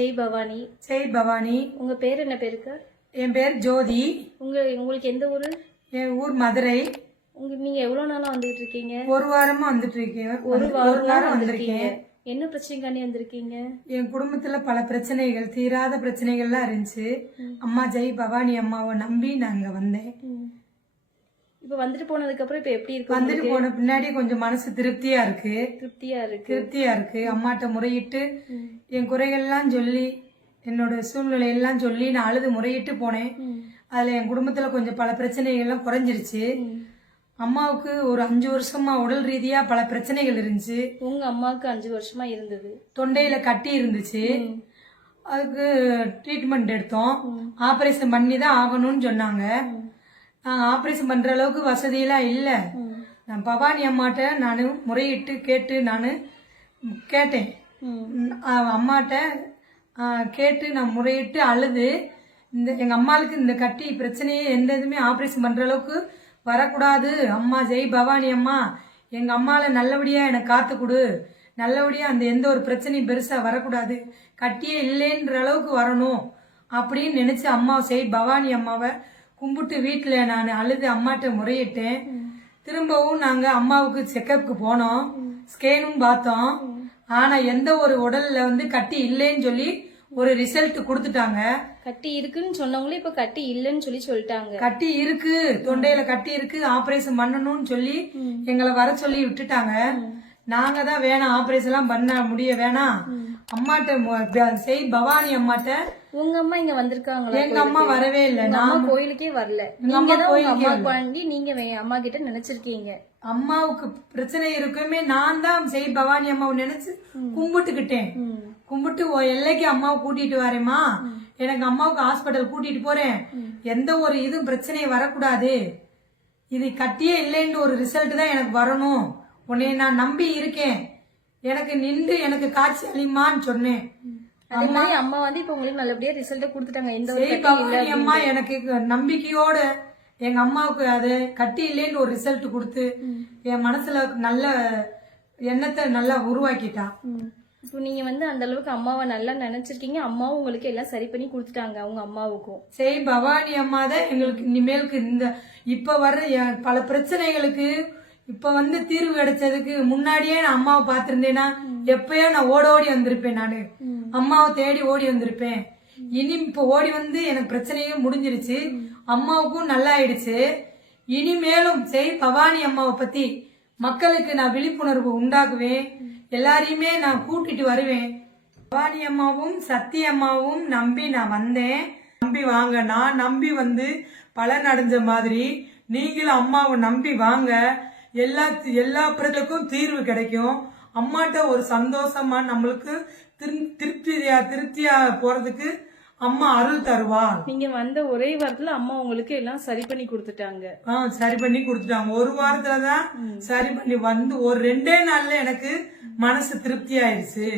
ஜெய் பவானி. ஜெய் பவானி. உங்க பேர் என்ன பேருக்கு? என் பேர் ஜோதி. உங்க உங்களுக்கு எந்த ஊரு? என் ஊர் மதுரை. உங்க நீங்க எவ்வளவு நாளா வந்துட்டு இருக்கீங்க? ஒரு வாரமா வந்துட்டு இருக்கேன். ஒரு வாரம் வந்திருக்கீங்க வந்திருக்கேன். என்ன பிரச்சனைக்காண்டி வந்திருக்கீங்க? என் குடும்பத்துல பல பிரச்சனைகள் தீராத பிரச்சனைகள்லாம் இருந்துச்சு. அம்மா ஜெய் பவானி அம்மாவை நம்பி நாங்க வந்தேன். இப்ப வந்துட்டு போனதுக்கு அப்புறம் இப்ப எப்படி இருக்கு வந்துட்டு போன பின்னாடி கொஞ்சம் மனசு திருப்தியா இருக்கு. திருப்தியா இருக்கு. திருப்தியா இருக்கு. அம்மாட்ட முறையிட்டு என் குறைகள்லாம் சொல்லி என்னோட சூழ்நிலையெல்லாம் சொல்லி நான் அழுது முறையிட்டு போனேன். அதுல என் குடும்பத்துல கொஞ்சம் பல பிரச்சனைகள்லாம் குறைஞ்சிருச்சு. அம்மாவுக்கு ஒரு அஞ்சு வருஷமா உடல் ரீதியா பல பிரச்சனைகள் இருந்துச்சு. உங்க அம்மாவுக்கு அஞ்சு வருஷமா இருந்தது. தொண்டையில கட்டி இருந்துச்சு. அதுக்கு ட்ரீட்மெண்ட் எடுத்தோம். ஆபரேஷன் பண்ணி தான் ஆகணும்னு சொன்னாங்க. நாங்கள் ஆபரேஷன் பண்ற அளவுக்கு வசதியெல்லாம் இல்லை. நான் பவானி அம்மாட்ட நான் முறையிட்டு கேட்டு நான் கேட்டேன். அம்மாட்ட கேட்டு நான் முறையிட்டு அழுது. இந்த எங்க அம்மாளுக்கு இந்த கட்டி பிரச்சனையே எந்த இதுவுமே ஆபரேஷன் பண்ற அளவுக்கு வரக்கூடாது. அம்மா ஜெய் பவானி அம்மா எங்க அம்மால நல்லபடியா எனக்கு காத்து கொடு. நல்லபடியா அந்த எந்த ஒரு பிரச்சனையும் பெருசா வரக்கூடாது. கட்டியே இல்லைன்ற அளவுக்கு வரணும். அப்படின்னு நினைச்சு அம்மா ஜெய் பவானி அம்மாவை கும்பிட்டு வீட்டுல நான் அழுது அம்மாட்ட முறையிட்டேன். திரும்பவும் நாங்க அம்மாவுக்கு செக்கப்புக்கு போனோம். ஸ்கேனும் பார்த்தோம். ஆனா எந்த ஒரு உடல்ல வந்து கட்டி இல்லைன்னு சொல்லி ஒரு ரிசல்ட் கொடுத்துட்டாங்க. கட்டி இருக்குன்னு சொன்னவங்களே இப்ப கட்டி இல்லைன்னு சொல்லி சொல்லிட்டாங்க. கட்டி இருக்கு. தொண்டையில கட்டி இருக்கு. ஆபரேஷன் பண்ணணும்னு சொல்லி எங்களை வர சொல்லி விட்டுட்டாங்க. நாங்க தான் வேணாம் ஆபரேஷன் எல்லாம் பண்ண முடிய வேணாம் அம்மாட்ட செய் பவானி அம்மாட்ட. உங்க அம்மா இங்க வந்திருக்காங்களா எங்க அம்மா வரவே இல்லை. நான் கோயிலுக்கே வரல. நீங்க அம்மா தான் உங்க அம்மா வேண்டி நீங்க அம்மா கிட்ட நினைச்சிருக்கீங்க. அம்மாவுக்கு பிரச்சனை இருக்குமே நான் தான் செய் பவானி அம்மாவை நினைச்சு கும்பிட்டுக்கிட்டேன். கும்பிட்டு உன் எல்லைக்கு அம்மாவை கூட்டிட்டு வரேம்மா. எனக்கு அம்மாவுக்கு ஹாஸ்பிட்டல் கூட்டிட்டு போறேன். எந்த ஒரு இதுவும் பிரச்சனை வரக்கூடாது. இது கட்டியே இல்லைன்னு ஒரு ரிசல்ட் தான் எனக்கு வரணும். உன்னை நான் நம்பி இருக்கேன். எனக்கு நின்று எனக்கு காட்சி அளிமான்னு சொன்னேன். மாதிரி அம்மா வந்து இப்ப உங்களுக்கு நல்லபடியா ரிசல்ட் கொடுத்துட்டாங்க. எந்த அம்மா எனக்கு நம்பிக்கையோட எங்க அம்மாவுக்கு அது கட்டி இல்லைன்னு ஒரு ரிசல்ட் கொடுத்து என் மனசுல நல்ல எண்ணத்தை நல்லா உருவாக்கிட்டா. இப்போ நீங்க வந்து அந்த அளவுக்கு அம்மாவை நல்லா நினைச்சிருக்கீங்க. அம்மாவும் உங்களுக்கு எல்லாம் சரி பண்ணி கொடுத்துட்டாங்க அவங்க அம்மாவுக்கும். சரி பவானி அம்மா தான் எங்களுக்கு இனிமேலுக்கு இந்த இப்ப வர்ற எ- பல பிரச்சனைகளுக்கு இப்ப வந்து தீர்வு கிடைச்சதுக்கு முன்னாடியே நான் அம்மாவை பார்த்திருந்தேன்னா எப்பயோ நான் ஓட ஓடி வந்திருப்பேன் நானு. அம்மாவை தேடி ஓடி வந்திருப்பேன். இனி இப்ப ஓடி வந்து எனக்கு பிரச்சனையே முடிஞ்சிருச்சு. அம்மாவுக்கும் நல்லா ஆயிடுச்சு இனிமேலும் செய் பவானி அம்மாவை பத்தி மக்களுக்கு நான் விழிப்புணர்வு உண்டாக்குவேன். எல்லாரையுமே நான் கூட்டிட்டு வருவேன். பவானி அம்மாவும் சத்தி அம்மாவும் நம்பி நான் வந்தேன். நம்பி வாங்க. நான் நம்பி வந்து பலன் அடைஞ்ச மாதிரி நீங்களும் அம்மாவை நம்பி வாங்க. எல்லா எல்லா பிரச்சனைக்கும் தீர்வு கிடைக்கும். அம்மாட்ட ஒரு சந்தோஷமா நம்மளுக்கு திரு- திருப்தியா திருப்தியா போறதுக்கு அம்மா அருள் தருவாள். நீங்க வந்த ஒரே வாரத்துல அம்மா உங்களுக்கு எல்லாம் சரி பண்ணி கொடுத்துட்டாங்க. ஆ சரி பண்ணி கொடுத்துட்டாங்க. ஒரு வாரத்துல தான் சரி பண்ணி வந்து ஒரு ரெண்டே நாள்ல எனக்கு மனசு திருப்தி ஆயிடுச்சு.